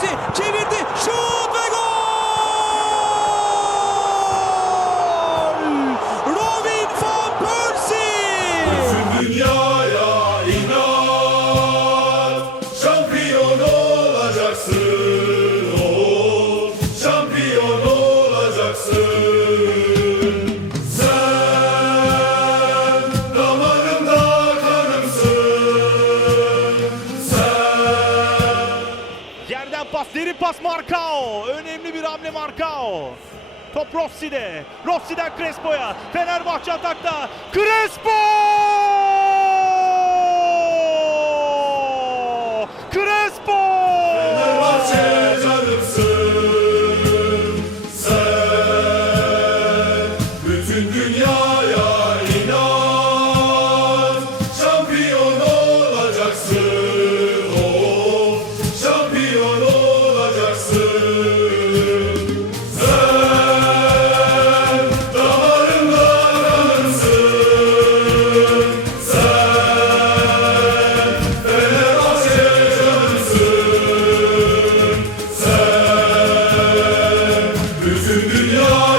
geçti. Çevirdi. Şut ve gol! Robin van Persie! Bütün dünyaya inan. Şampiyon olacaksın. Oh, şampiyon olacaksın. Pas, derin pas Marcao. Önemli bir hamle Marcao. Top Rossi'de. Rossi'den Crespo'ya. Fenerbahçe atakta. Crespo! Canımsın Sen bütün dünyaya